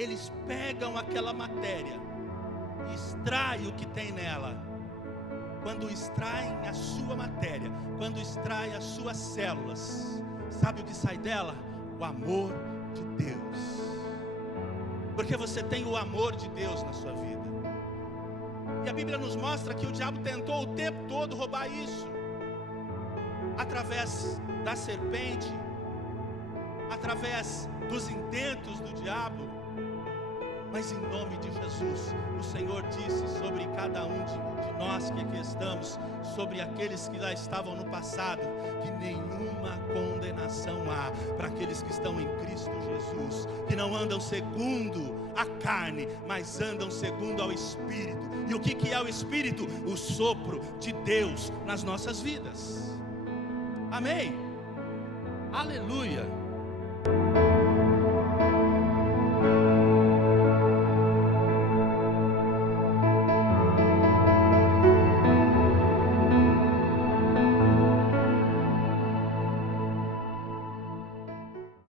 eles pegam aquela matéria e extraem o que tem nela. Quando extraem a sua matéria, quando extraem as suas células, sabe o que sai dela? O amor de Deus. Porque você tem o amor de Deus na sua vida. E a Bíblia nos mostra que o diabo tentou o tempo todo roubar isso. Através da serpente, através dos intentos do diabo. Mas em nome de Jesus, o Senhor disse sobre cada um de nós que aqui estamos, sobre aqueles que lá estavam no passado, que nenhuma condenação há para aqueles que estão em Cristo Jesus, que não andam segundo a carne, mas andam segundo ao Espírito. E o que é o Espírito? O sopro de Deus nas nossas vidas. Amém? Aleluia!